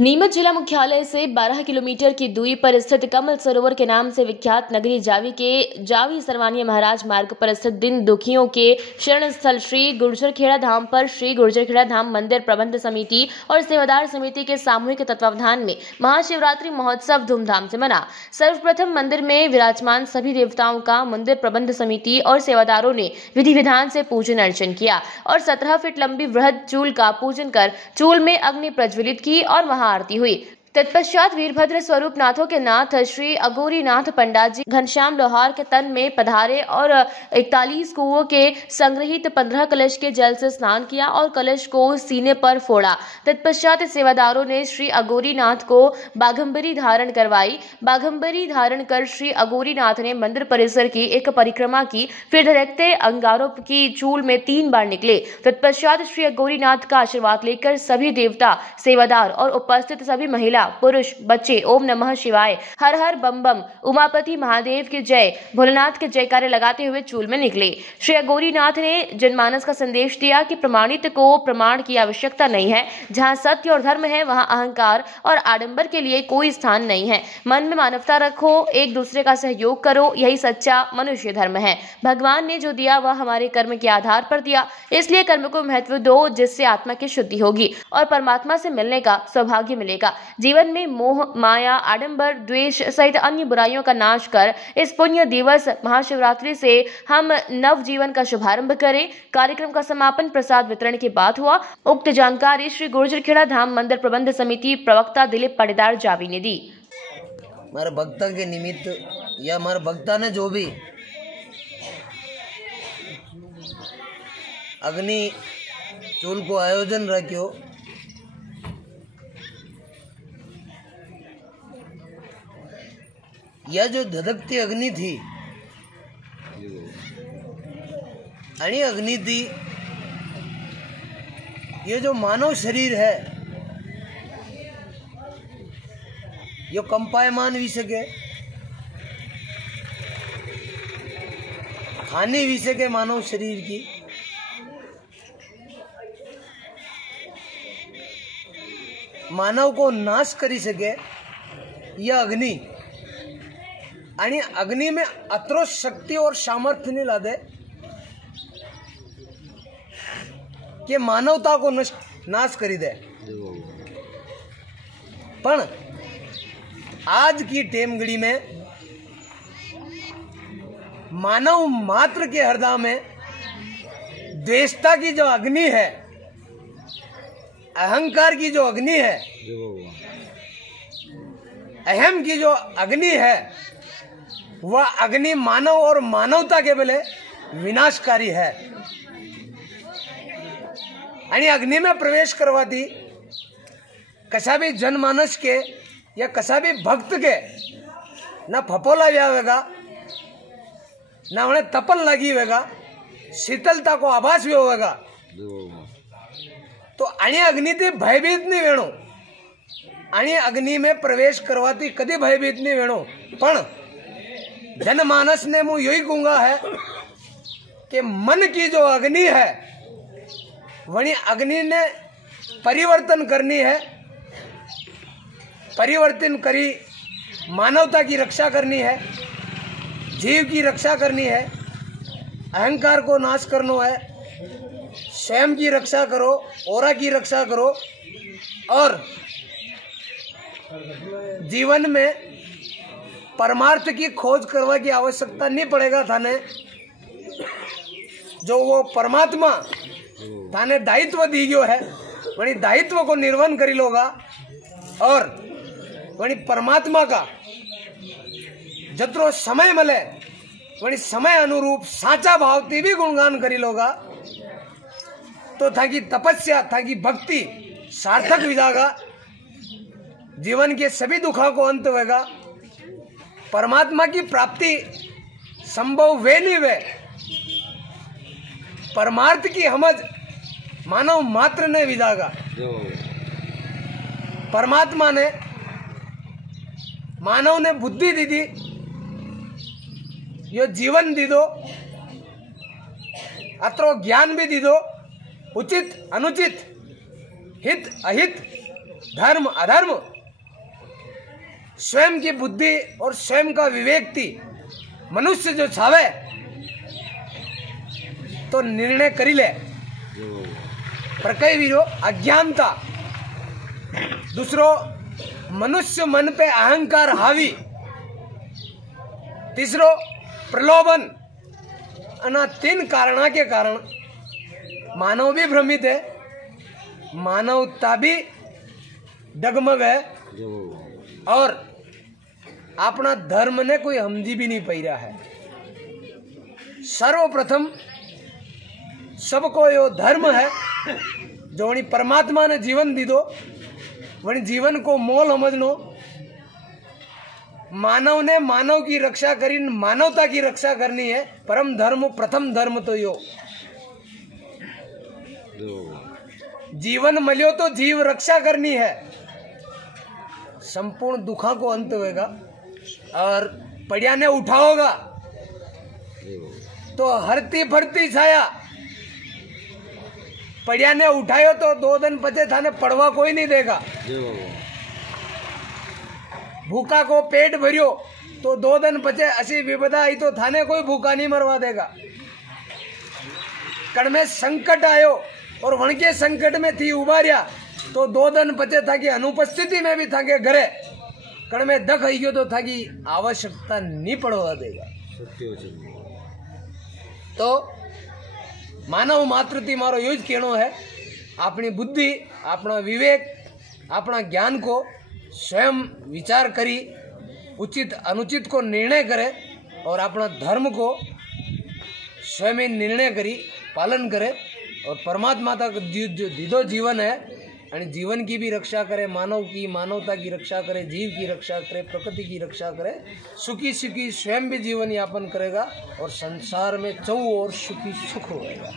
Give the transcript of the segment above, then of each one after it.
नीमच जिला मुख्यालय से 12 किलोमीटर की दूरी पर स्थित कमल सरोवर के नाम से विख्यात नगरी जावी के जावी सरवानिया महाराज मार्ग पर स्थित दिन दुखियों के शरण स्थल श्री गुर्जरखेड़ा धाम पर श्री गुर्जरखेड़ा धाम मंदिर प्रबंध समिति और सेवादार समिति के सामूहिक तत्वावधान में महाशिवरात्रि महोत्सव धूमधाम से मना। सर्वप्रथम मंदिर में विराजमान सभी देवताओं का मंदिर प्रबंध समिति और सेवादारों ने विधि विधान से पूजन अर्चन किया और 17 फीट लंबी वृहद चूल का पूजन कर चूल में अग्नि प्रज्वलित की और वहां आरती हुई। तत्पश्चात वीरभद्र स्वरूप नाथों के नाथ श्री अगोरी नाथ पंडित जी घनश्याम लोहार के तन में पधारे और 41 कुओं के संग्रहित 15 कलश के जल से स्नान किया और कलश को सीने पर फोड़ा। तत्पश्चात सेवादारों ने श्री अगोरी नाथ को बाघंबरी धारण करवाई। बाघंबरी धारण कर श्री अगोरी नाथ ने मंदिर परिसर की एक परिक्रमा की, फिर धड़कते अंगारों की चूल में 3 बार निकले। तत्पश्चात श्री अगोरी नाथ का आशीर्वाद लेकर सभी देवता, सेवादार और उपस्थित सभी महिला, पुरुष, बच्चे ओम नमः शिवाय, हर हर बम बम, उमापति महादेव की जय, भोलेनाथ के जयकारे लगाते हुए चूल में निकले। श्री अगोरी नाथ ने जनमानस का संदेश दिया कि प्रमाणित को प्रमाण की आवश्यकता नहीं है। जहां सत्य और धर्म है वहां अहंकार और आडंबर के लिए कोई स्थान नहीं है। मन में मानवता रखो, एक दूसरे का सहयोग करो, यही सच्चा मनुष्य धर्म है। भगवान ने जो दिया वह हमारे कर्म के आधार पर दिया, इसलिए कर्म को महत्व दो, जिससे आत्मा की शुद्धि होगी और परमात्मा से मिलने का सौभाग्य मिलेगा। जीवन में मोह, माया, आडंबर, द्वेष सहित अन्य बुराइयों का नाश कर इस पुण्य दिवस महाशिवरात्रि से हम नव जीवन का शुभारंभ करें। कार्यक्रम का समापन प्रसाद वितरण के बाद हुआ। उक्त जानकारी श्री गुर्जरखेड़ा धाम मंदिर प्रबंध समिति प्रवक्ता दिलीप पाटीदार जावी ने दी। हमारे भक्ता के निमित्त या हमारे भक्ता ने जो भी अग्नि चूल को आयोजन रखियो, यह जो धधकती अग्नि थी आणि अग्नि थी, ये जो मानव शरीर है यो कंपायमान भी सके, हानि भी सके मानव शरीर की। मानव को नाश करी सके यह अग्नि, आणि अग्नि में अत्रो शक्ति और सामर्थ्य नहीं ला दे कि मानवता को नाश करी दे। पण आज की टेमगड़ी में मानव मात्र के हृदय में द्वेषता की जो अग्नि है, अहंकार की जो अग्नि है, अहम की जो अग्नि है, वह अग्नि मानव और मानवता के बले विनाशकारी है। आणि अग्नि में प्रवेश करवाती कसा भी जनमानस के या कसा भी भक्त के ना फपोला व्यावेगा, ना उन्हें तपन लगी वेगा, शीतलता को आभास भी होगा। तो आणि अग्नि थी भयभीत नहीं वेणो, आणि अग्नि में प्रवेश करवाती कदी भयभीत नहीं वेणो। पण जनमानस ने मुझे यही कहूंगा है कि मन की जो अग्नि है वही अग्नि ने परिवर्तन करनी है, परिवर्तन करी मानवता की रक्षा करनी है, जीव की रक्षा करनी है, अहंकार को नाश करना है, स्वयं की रक्षा करो, औरा की रक्षा करो और जीवन में परमार्थ की खोज करवा की आवश्यकता नहीं पड़ेगा। थाने जो वो परमात्मा थाने दायित्व दी गयो है वही दायित्व को निर्वहन करी लोगा और वही परमात्मा का जत्रो समय मिले वही समय अनुरूप साचा भावती भी गुणगान करी लोगा, तो थाकी तपस्या, थाकी भक्ति सार्थक हो जाएगा। जीवन के सभी दुखों को अंत होगा, परमात्मा की प्राप्ति संभव वे नहीं वे, परमार्थ की समझ मानव मात्र ने विदागा। परमात्मा ने मानव ने बुद्धि दी थी, यो जीवन दी दो, अत्रो ज्ञान भी दी दो, उचित अनुचित, हित अहित धर्म अधर्म स्वयं की बुद्धि और स्वयं का विवेक थी मनुष्य जो छावे तो निर्णय करी ले। पर कई वीरो अज्ञानता, दूसरो मनुष्य मन पे अहंकार हावी, तीसरो प्रलोभन। अना 3 कारणा के कारण मानव भी भ्रमित है, मानवता भी डगमग है और अपना धर्म ने कोई समझी भी नहीं पा रहा है। सर्वप्रथम सबको यो धर्म है जो वणी परमात्मा ने जीवन दीदो, वणी जीवन को मोल समझनो। मानव ने मानव की रक्षा करी, मानवता की रक्षा करनी है। परम धर्म प्रथम धर्म तो यो जीवन मलियो तो जीव रक्षा करनी है। संपूर्ण दुखा को अंत होगा और पड़िया ने उठाओगा तो हरती फरती छाया। पड़िया ने उठायो तो 2 दिन पचे थाने पड़वा कोई नहीं देगा। भूखा को पेट भरियो तो 2 दिन पचे ऐसी विपदा आई तो थाने कोई भूखा नहीं मरवा देगा। कण में संकट आयो और वण के संकट में थी उबारिया तो 2 दिन पचे था कि अनुपस्थिति में भी था के घरे कण में दख आई गयो तो था कि आवश्यकता नहीं पड़वा देगा। तो मानव मात्र थी मारो यो ज कहनो है, अपनी बुद्धि, अपना विवेक, अपना ज्ञान को स्वयं विचार करी उचित अनुचित को निर्णय करे और अपना धर्म को स्वयं ही निर्णय करी पालन करे और परमात्मा तक जो दीदो जीवन है और जीवन की भी रक्षा करे, मानव की मानवता की रक्षा करे, जीव की रक्षा करे, प्रकृति की रक्षा करे, सुखी सुखी स्वयं भी जीवन यापन करेगा और संसार में चौ और सुखी सुख होगा।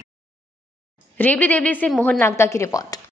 रेवड़ी देवली से मोहन नागदा की रिपोर्ट।